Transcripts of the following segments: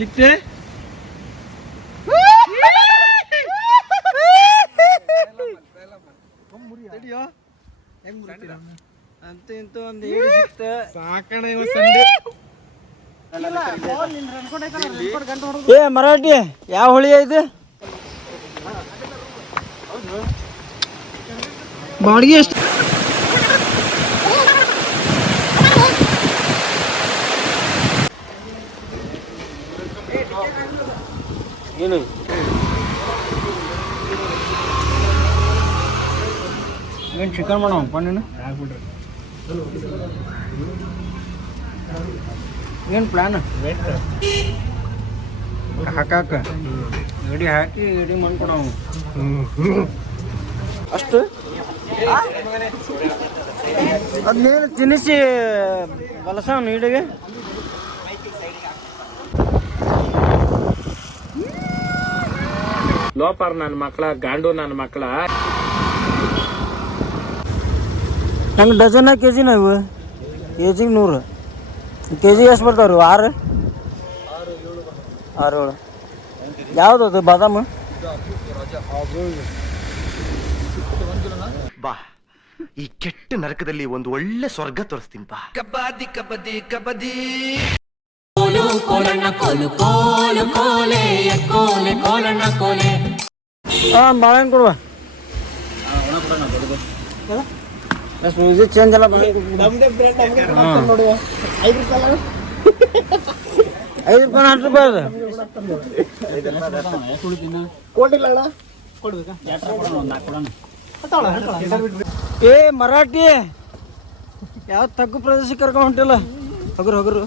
ಸಿಕ್ತೆ ಅಂತ ಇಂತ ಒಂದು ಸಿಕ್ತ ಸಾಕಣ ಏ ಮರಾಠಿ ಯಾವ ಹುಳಿ ಐತೆ? ಬಾಡಿಗೆ ಎಷ್ಟು? ಏನು? ಏನು ಚಿಕನ್ ಮಾಡವಪ್ಪ ನೀನು ಏನು ಪ್ಲಾನ್ ಹಾಕಾಕ ಎಡಿ ಹಾಕಿ ಎಡಿ ಮಾಡ್ಕೊಡೋ ಅಷ್ಟು? ಅದನ್ನೇನು ತಿನ್ನಿಸಿ ಬಲಸ ನೀಡಿಗೆ ಲೋಪರ್ ನನ್ನ ಮಕ್ಕಳ ಗಾಂಡು ನನ್ನ ಮಕ್ಕಳ ನಂಗೆ ಡಜನ್ ಕೆ ಜಿನ ಇವು. ಕೆ ಜಿಗೆ ನೂರು. ಕೆ ಜಿ ಎಷ್ಟು ಬರ್ತಾವ್ರಿ? ಆರು? ಆರು ಏಳು. ಯಾವ್ದು ಅದು? ಬಾದಾಮ? ಬಾ ಈ ಕೆಟ್ಟ ನರಕದಲ್ಲಿ ಒಂದು ಒಳ್ಳೆ ಸ್ವರ್ಗ ತೋರಿಸ್ತೀನಿ ಬಾ. ಹಾಂ, ಬಾಳೆಹಣ್ಣು ಕೊಡುವ. ಚೇಂಜ್ ಐದು ರೂಪಾಯಿ ಹತ್ತು ರೂಪಾಯಿ ಏ, ಮರಾಠಿ. ಯಾವ ತಗ್ಗು ಪ್ರದೇಶಕ್ಕೆ ಕರ್ಕೊಂಡು ಹೊಂಟಿಲ್ಲ? ಹಗುರು ಹಗುರು.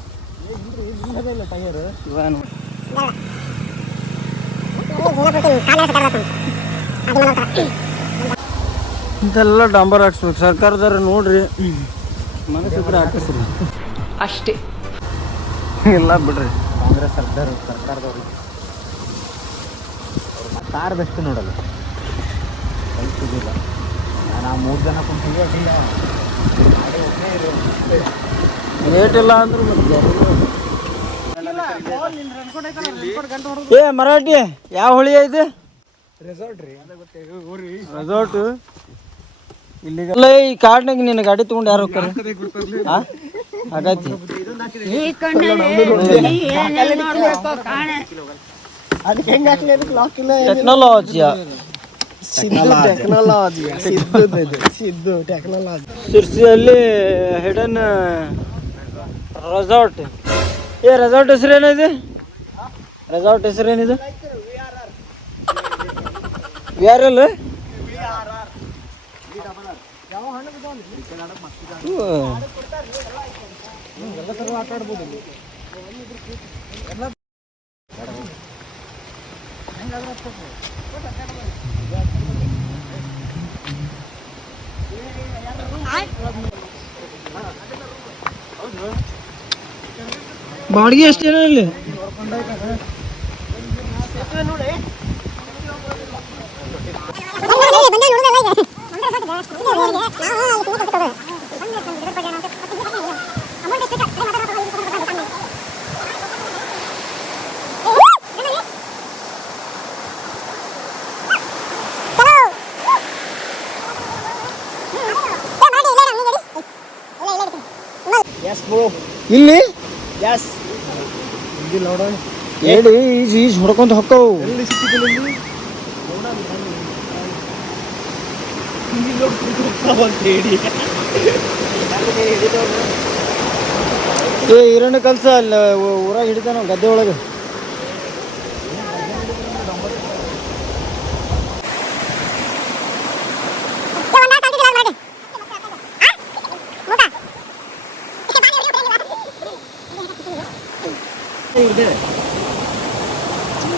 ಇವೇನು. ಇದೆಲ್ಲ ಡಾಂಬರ್ ಹಾಕ್ಸ್ಬೇಕು. ಸರ್ಕಾರದವ್ರು ನೋಡ್ರಿ. ಕೂಡ ಹಾಕಿಸ್ರಿ. ಅಷ್ಟೇ. ಇಲ್ಲ ಬಿಡ್ರಿ. ಕಾಂಗ್ರೆಸ್ ಸರ್ಕಾರ ಸರ್ಕಾರದವ್ರು. ಬೆಸ್ಟ್ ನೋಡಲ್ಲ. ಕಲ್ಸಿದಿಲ್ಲ ನಾನು ಆ ಮೂರು ಜನ ಕುಂತಿದ್ದೆ ಇಲ್ಲ ಅಂದ್ರೆ ಮತ್ತೆ ಏ ಮರಾಠಿ ಯಾವ ಹೊಳಿ ಐತೆ? ರೆಸಾರ್ಟ್ ರೀ. ರೆಸಾರ್ಟ್ ಇಲ್ಲಿಗೆಲ್ಲ ಈ ಕಾಡ್ನಾಗ ನಿನ್ನ ಗಾಡಿ ತಗೊಂಡು ಯಾರು ಹೋಗ್ತಾರೆ? ಹಾಗಾಯ್ತಿ. Technology Siddu technology Siddu technology ಶಿರ್ಸಿಯಲ್ಲಿ hidden resort ಏ ರೆಸಾರ್ಟ್ ಹೆಸರು ಏನಿದೆ ರೆಸಾರ್ಟ್ ಹೆಸರು ಏನಿದೆ ವಿ ಆರ್ ಎಲ್ ಬಾಡಿಗೆ ಎಷ್ಟೇನೋ ಇಲ್ಲಿ ಇಲ್ಲಿ? ಎಸ್ ಹೇಳಿ ಈಜ್ ಈಜ್ ಹೊಡ್ಕೊಂತ ಹೊಕ್ಕವು. ಏ ಇರೋಣ ಕಲ್ಸ ಅಲ್ಲಿ ಊರಾಗ ಹಿಡಿತಾನ ಗದ್ದೆ ಒಳಗೆ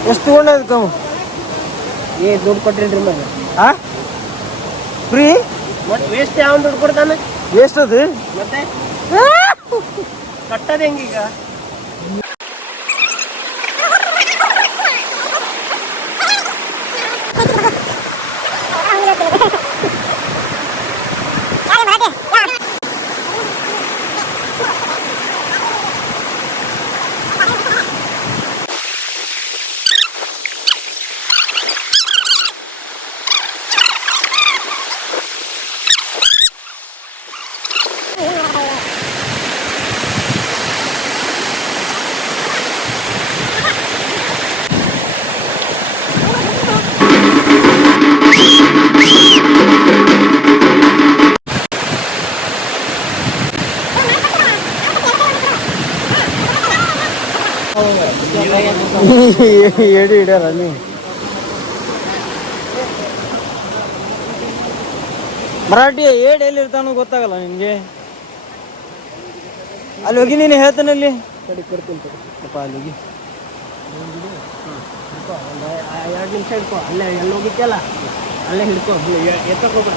ಎಷ್ಟು ತಗೊಂಡ ಅದಕ್ಕೆ ಏ ದುಡ್ಡು ಕೊಟ್ರೇನ್ರಿ ಮಗ ಆ? ಫ್ರೀ? ಮತ್ತೆ ವೇಸ್ಟ್ ಯಾವ ದುಡ್ಡು ಕೊಡ್ತಾನೆ? ವೇಸ್ಟ್ ಅದು? ಮತ್ತೆ? ಕಟ್ಟದ ಹೆಂಗೀಗ? ಏಡಿ ಇಡ್ಯಾರ ನೀ ಮರಾಠಿ ಏಡ್ ಎಲ್ಲಿ ಇರ್ತಾನೋ ಗೊತ್ತಾಗಲ್ಲ ನಿಮ್ಗೆ ಅಲ್ಲಿ ಹೋಗಿ ನೀನು ಹೇಳ್ತಾನಲ್ಲಿ. ಅಪ್ಪ ಅಲ್ಲಿ ಹೋಗಿ. ಎರಡು ನಿಮಿಷ ಹಿಡ್ಕೊ ಅಲ್ಲೇ ಎಲ್ಲಿ ಹೋಗಿತ್ತಲ್ಲ ಅಲ್ಲೇ ಹಿಡ್ಕೊ ಎತ್ತಕ್ಕೆ ಹೋಗ್ಬಿಡ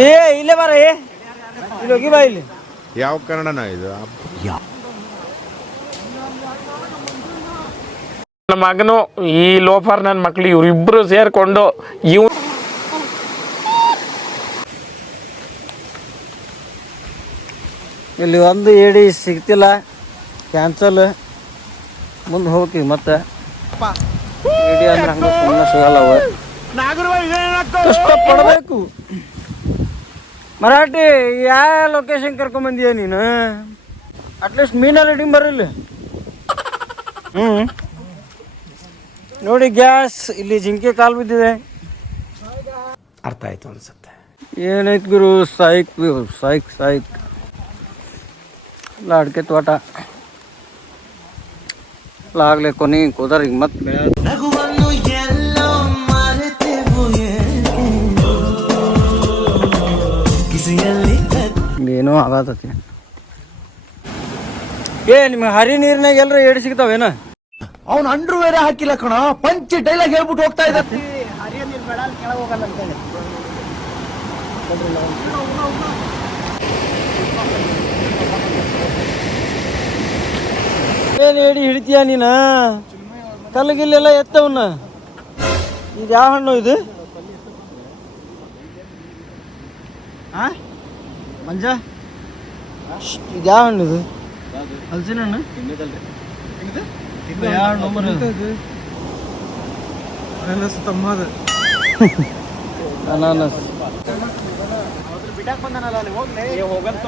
ಏ ಇಲ್ಲೇ ಬಾರ ಏ. ಇಲ್ಲಿ ಹೋಗಿ ಬಾ ಇಲ್ಲಿ. ಯಾವ ಕನ್ನಡನ ಇದು? ನನ್ನ ಮಗನು, ಈ ಲೋಫರ್ ನನ್ನ ಮಕ್ಳು ಇವರಿಬ್ರು ಸೇರ್ಕೊಂಡು ಇವ್ ಇಲ್ಲಿ ಒಂದು ಏಡಿ ಸಿಗ್ತಿಲ್ಲ ಕ್ಯಾನ್ಸಲ್ ಮುಂದೆ ಹೋಗ್ತೀವಿ ಮತ್ತೆ. ಏಡಿ ಅಂದ್ರೆ ಹಂಗೆ ಸುಮ್ಮನೆ ಸಿಗಲ್ಲ ಕಷ್ಟಪಡಬೇಕು. ಮರಾಠಿ, ಯಾವ ಲೊಕೇಶನ್ ಕರ್ಕೊಂಬಂದಿಯ ನೀನು? ಅಟ್ಲೀಸ್ಟ್ ಮೀನ ರೆಡಿ ಬರಲಿ. ಹ್ಞೂ ನೋಡಿ ಗ್ಯಾಸ್ ಇಲ್ಲಿ ಜಿಂಕೆ ಕಾಲು ಬಿದ್ದಿದೆ. ಅರ್ಥ ಆಯ್ತು ಅನ್ಸುತ್ತೆ. ಏನಾಯ್ತು ಗುರು ಸಾಯ್ಕ್ ಸೈಕ್ ಸಾಯ್ಕ್ ಸಾಯ್ಕ್. ಎಲ್ಲ ಅಡಿಕೆ ತೋಟ. ಎಲ್ಲ ಆಗ್ಲೇ ಕೊನೆ ಕುದರ್ ಈಗ ಮತ್ತೆ ಬೆಳೆ ಏನೋ ಆಗತತಿ. ಏ ನಿಮ್ಗೆ ಹರಿ ನೀರಿನಾಗ ಎಲ್ಲರೂ ಏಡಿ ಸಿಗ್ತಾವೇನ? ಅವನು ಅಂಡ್ರು ಬೇರೆ ಹಾಕಿಲ್ಲ ಕಣ. ಪಂಚ್ ಡೈಲಾಗ್ ಹೇಳ್ಬಿಟ್ಟು ಹೋಗ್ತಾ ಇದ್ದ ಹರಿಯ ನೀರು ಬೇಡ ಅಲ್ಲಿ ಕೆಳಗೆ ಹೋಗಲ್ಲ ಅಂತೇಳಿ ಏನ್ ಹೇಳಿ ಹಿಡಿತೀಯ ನೀನ? ಕಲ್ಲು ಗಿಲ್ಲೆಲ್ಲ ಎತ್ತವನ್ನ? ಇದು ಯಾವ ಹಣ್ಣು ಇದು? ಆ? ಮಂಜ? ಇದು ಯಾವ ಹಣ್ಣು ಇದು? ಹಲಸಿನ ಹಣ್ಣು? ಹಣ್ಣು ಮರ? ಅನಾನಸ್ ಬಿಡಕ್ ಬಂದನಲ್ಲ ಅಲ್ಲಿ ಹೋಗ್ಲಿ ಹೋಗಂತ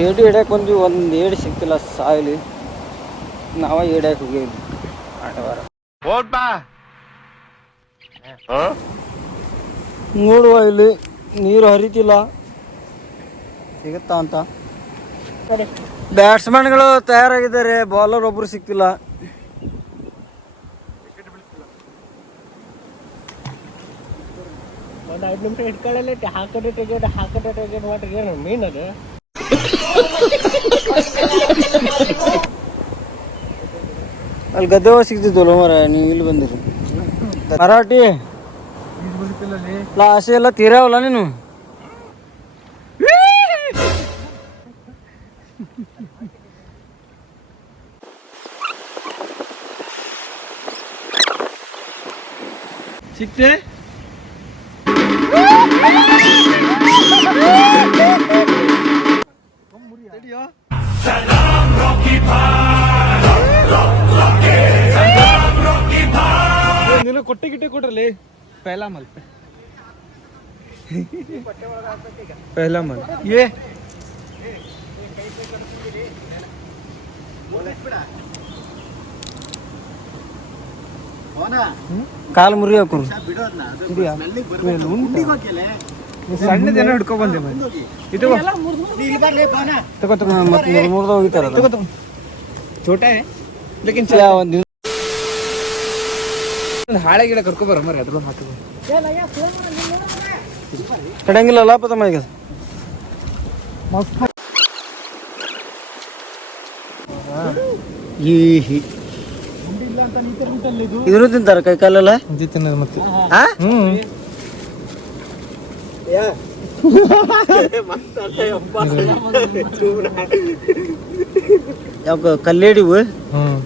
ಏಡಿ ಹಿಡ್ಯಾಕ ಬಂದ್ವಿ ಒಂದು ಏಡಿ ಸಿಕ್ತಿಲ್ಲ ಸಾಯ್ಲಿ. ನಾವ ಏಡ್ಯಾಕ ಹೋಗೇವಿ ಆಟವಾರ. ನೋಡುವ ಇಲ್ಲಿ ನೀರು ಹರಿತಿಲ್ಲ. ಸಿಗುತ್ತಾ ಅಂತ. ಬ್ಯಾಟ್ಸ್ಮನ್ಗಳು ತಯಾರಾಗಿದ್ದಾರೆ. ಬಾಲರ್ ಒಬ್ರು ಸಿಕ್ತಿಲ್ಲ ಒಂದು ಐದು ನಿಮಿಷ ಇಟ್ಕೊಳ್ಳಲ್ಲ ಹಾಕಡೆ ತೆಗೆಯೋದು ಹಾಕಡೆ ತೆಗೆಯೋದು ಮಾಡ್ರಿ ಏನು ಮೀನ್ ಅದು? ಅಲ್ಲಿ ಗದ್ದೆ ಒಳಗೆ ಸಿಗ್ತಿದ್ವಲ್ಲ ಮರ ನೀವು ಇಲ್ಲಿ ಬಂದಿರಿ. ಮರಾಠಿ ಲಾಸೆ ಎಲ್ಲ ತೀರಾವಲ್ಲ ನೀನು ಸಿಕ್ತೆ ಕೊಟ್ಟೆ ಗಿಟ್ಟೆ ಕೊಡ್ರಲ್ಲಿ ಪೆಹಲಾ ಮಲ್ ಪೆಹಲಾ ಮಲ್ ಏ ಕಾಲು ಮುರಿ ಹಾಕೋರು ಸಣ್ಣದೇನೋ ಹಿಡ್ಕೊ ಬಂದೆ ಇದು ತಗೋ ತಗೋ ಮತ್ತೆ ಮೂರು ಮೂರ್ದ ಹೋಗಿತಾರ ತಗೋ ತಗೋ ಛೋಟಾ ಹೈ ಲೇಕಿನ್ ಒಂದು ಒಂದು ಹಾಳೆ ಗಿಡ ಕರ್ಕೊ ಬರ ಮರ ಅದ್ರ ಹಾಕಿ ಕಡಂಗಿಲ್ಲಲ್ಲ ಪತಮ್ಮ ಈಗ. ಈ ಇದ್ರು ತಿಂತಾರ ಕೈ ಕಾಲೆಲ್ಲ? ತಿನ್ನೋದು ಮತ್ತೆ. ಯಾವ ಹ್ಮ್. ಕಲ್ಲೇಡಿವು ಹ್ಮ್.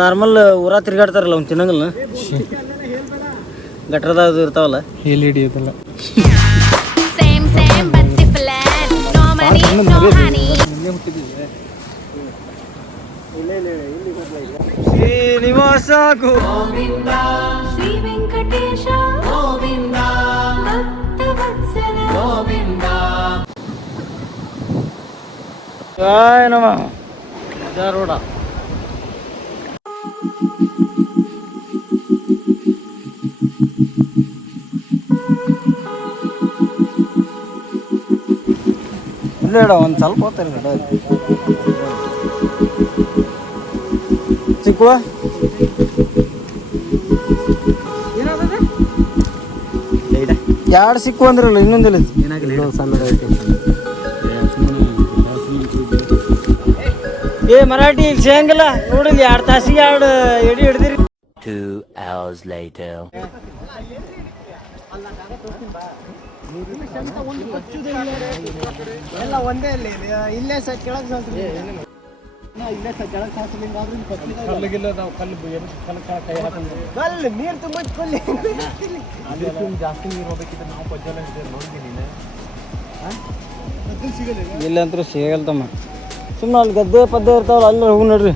ನಾರ್ಮಲ್ ಊರ ತಿರ್ಗಾಡ್ತಾರಲ್ಲ ಅವ್ನು ತಿನ್ನಂಗಿಲ್ಲ ಗಟ್ರದಾಗ ಇರ್ತಾವಲ್ಲ ಎಲ್ಲಿ ಹಿಡಿಯೋದಲ್ಲ Same, same, but different. No money, no honey. Srinivasa go Sri Venkatesha Govinda Bhakta Vatsala Govinda ಜಯ ನಮ ರೋಡ ಇಲ್ಲ ಇಡ ಒಂದು ಸ್ವಲ್ಪ ಹೋಗ್ತಾರೆ ಇಡ ಚಿಕ್ಕ. ಎರಡು ಸಿಕ್ಕು ಅಂದ್ರಲ್ಲ ಇನ್ನೊಂದಿಲ್ಲ ಏ ಮರಾಠಿ ಈಗ ಸಿಗಂಗಿಲ್ಲ. ನೋಡಿಲ್ಲ ಎರಡು ತಾಸಿಗೆ ಎರಡು ಎಡಿ ಹಿಡ್ದಿರಿ. ಎಲ್ಲ ಒಂದೇ ಅಲ್ಲಿ ಇಲ್ಲೇ ಸರ್ ಕೆಳಗೆ ಇಲ್ಲಂತೂ ಸಿಗಲ್ಲ ತಮ್ಮ. ಸುಮ್ಮನೆ ಅಲ್ಲಿ ಗದ್ದೆ ಪದ್ದೆ ಇರ್ತಾವಲ್ಲ, ಅಲ್ಲಿ ಹೋಗಿ ನೋಡ್ರಿ.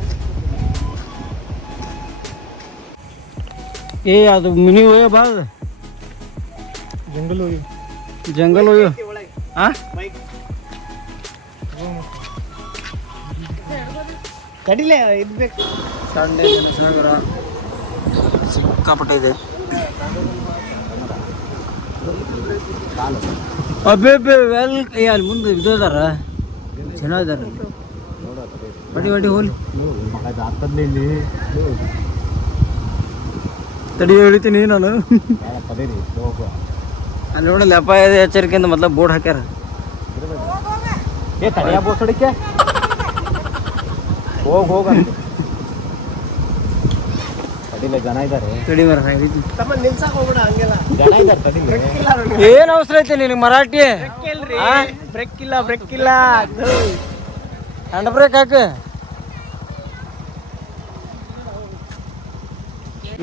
ಏ, ಅದು ಮಿನಿ ಹೋಯ ಬಾ ಅದು. ಜಂಗಲ್ ಹೋಗಿ. ಜಂಗಲ್ ಹೋಯೋ ಆ? ಕಡಿಲೆ ಇದ್ಬೇಕು ಸಂಡೆ ಜನಸಾಗರ. ಸಿಕ್ಕಾಪಟ್ಟೆ ಇದೆ. ಅಬ್ಬೆ ವೆಲ್ ಅಲ್ಲಿ ಮುಂದೆ ಇದು ಅದಾರ. ಜನ ಇದಾರ ಬಡಿ ಬಡಿ ಹೋಲಿ ತಡಿ ಹೇಳ್ತೀನಿ ನಾನು. ಅಲ್ಲಿ ನೋಡಲ್ಲ ಅಪಾಯದ ಎಚ್ಚರಿಕೆಯಿಂದ ಮೊದಲ ಬೋರ್ಡ್ ಹಾಕ್ಯಾರ. ಏ ತಡೆಯ ಬೋಸಡಿಕೆ ಹೋಗ್ ಹೋಗ ತಡಿಲೆ ಜನ ಇದ್ದಾರೆ ತಡಿ ಮರ. ತಮ್ಮ ನಿಲ್ಸಕ್ ಹೋಗ್ಬೇಡ ಹಂಗೆಲ್ಲ. ಜನ ಇದ್ದಾರೆ ನೋಡಿ. ಏನ್ ಅವಸರ ಐತಿ ನಿನಗೆ ಮರಾಠಿ? ಬ್ರೇಕ್ ಇಲ್ಲ ಬ್ರೇಕ್ ಇಲ್ಲ. ಹ್ಯಾಂಡ್ ಬ್ರೇಕ್ ಹಾಕ.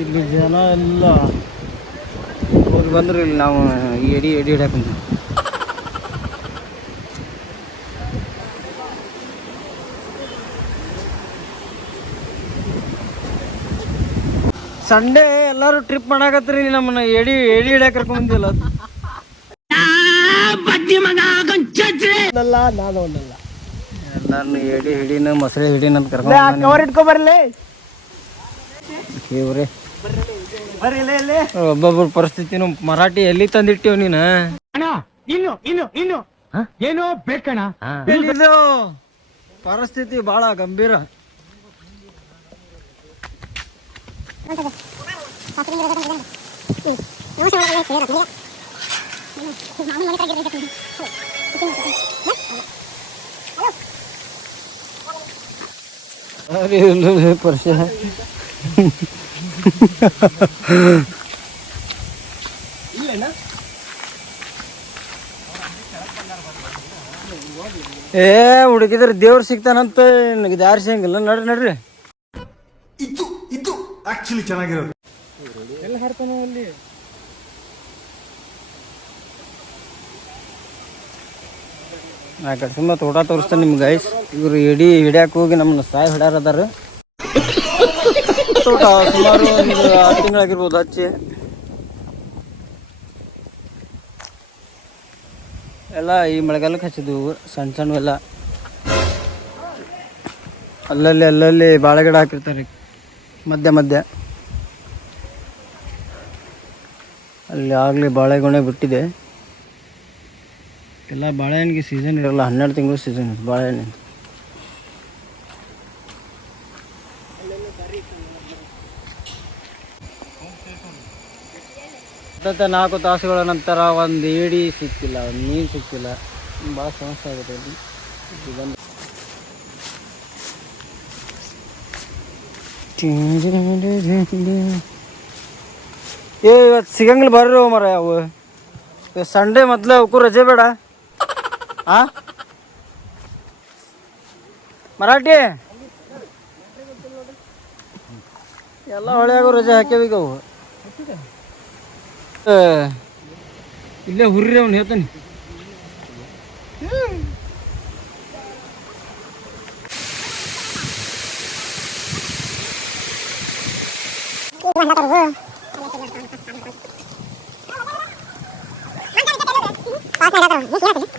ಇಲ್ಲಿ ಜನ ಎಲ್ಲ ಹೋಗಿ ಬಂದರು ಇಲ್ಲಿ ನಾವು ಈ ಎಡಿ ಎಡಿ ಹಿಡ್ಯಾಕಂತ ಸಂಡೇ ಎಲ್ಲರೂ ಟ್ರಿಪ್ ಮಾಡಾಕತ್ರಿ ನಮ್ಮನ್ನ ಎಡಿ ಎಡಿ ಹಿಡಿಯಕ್ಕೆ ಕರ್ಕೊಂಡಿಲ್ಲ ನಾನು ಒಂದಲ್ಲ ಎಲ್ಲಾರನ್ನ ಎಡಿ ಹಿಡಿನ ಮೊಸಳೆ ಹಿಡಿನ ಅಂತ ಕರ್ಕೊಂಡ್. ಕವರ್ ಇಟ್ಕೊ ಬರ್ಲಿ. ಇವ್ರೇ ಒಬ್ಬೊಬ್ಬರ ಪರಿಸ್ಥಿತಿನು ಮರಾಠಿ ಎಲ್ಲಿ ತಂದಿಟ್ಟಿವ್ ನೀನ? ಇನ್ನು ಇನ್ನು ಇನ್ನು. ಏನೋ ಬೇಕಣ ಪರಿಸ್ಥಿತಿ ಬಹಳ ಗಂಭೀರ. ಅರೆ ಇಲ್ಲ ಪರ್ಷ ಏ ಹುಡುಗಿದ್ರೆ ದೇವ್ರು ಸಿಗ್ತಾನಂತ ನನಗೆ ದಾರಿ ಸಿಗಂಗಿಲ್ಲ? ನಡ್ರಿ ನಡ್ರಿ. ಆ ಕಡೆ ಸುಮ್ಮನೆ ತೋಟ ತೋರಿಸ್ತಾನೆ ನಿಮ್ಗೆ ಗೈಸ್ ಇವ್ರು ಇಡೀ ಹಿಡಿಯಕ್ಕೆ ಹೋಗಿ ನಮ್ಮನ್ನ ಸಾಯಿ ಹಿಡ್ಯಾರ ಅದಾರ. ತೋಟ, ಸುಮಾರು ಒಂದು ಆರು ತಿಂಗಳಾಗಿರ್ಬೋದು ಹಚ್ಚಿ ಎಲ್ಲ ಈ ಮಳೆಗಾಲಕ್ಕೆ ಹಚ್ಚಿದ್ವು, ಸಣ್ಣ ಸಣ್ಣವೆಲ್ಲ ಅಲ್ಲಲ್ಲಿ ಅಲ್ಲಲ್ಲಿ ಬಾಳೆ ಗಿಡ ಹಾಕಿರ್ತಾರೆ, ಮಧ್ಯ ಮಧ್ಯ. ಅಲ್ಲಿ ಆಗಲಿ ಬಾಳೆಗೊನೆ ಬಿಟ್ಟಿದೆ. ಎಲ್ಲ ಬಾಳೆಹಣ್ಣಿಗೆ ಸೀಸನ್ ಇರಲ್ಲ, ಹನ್ನೆರಡು ತಿಂಗಳು ಸೀಸನ್ ಬಾಳೆಹಣ್ಣು. ಸತತ ನಾಲ್ಕು ತಾಸುಗಳ ನಂತರ ಒಂದು ಏಡಿ ಸಿಕ್ಕಿಲ್ಲ, ಒಂದು ಮೀನು ಸಿಕ್ಕಿಲ್ಲ. ಭಾಳ ಸಮಸ್ಯೆ ಆಗುತ್ತೆ ಬಂದು. ಏ, ಇವತ್ತು ಸಿಗಂಗಿಲ್ಲ ಬರ್ರಿ ಮರ ಅವು. ಸಂಡೇ ಮೊದಲೇ ಅವಕ್ಕೂ ರಜೆ ಬೇಡ. ಆ? ಮರಾಠಿ? ಎಲ್ಲ ಹೊಳೆಯಾಗೂ ರಜೆ ಹಾಕ್ಯಾವೀಗ ಅವು. ಇಲ್ಲೇ ಹುರ್ರಿ ಅವ್ನು ಹೇಳ್ತಾನೆ ಪಾಸ್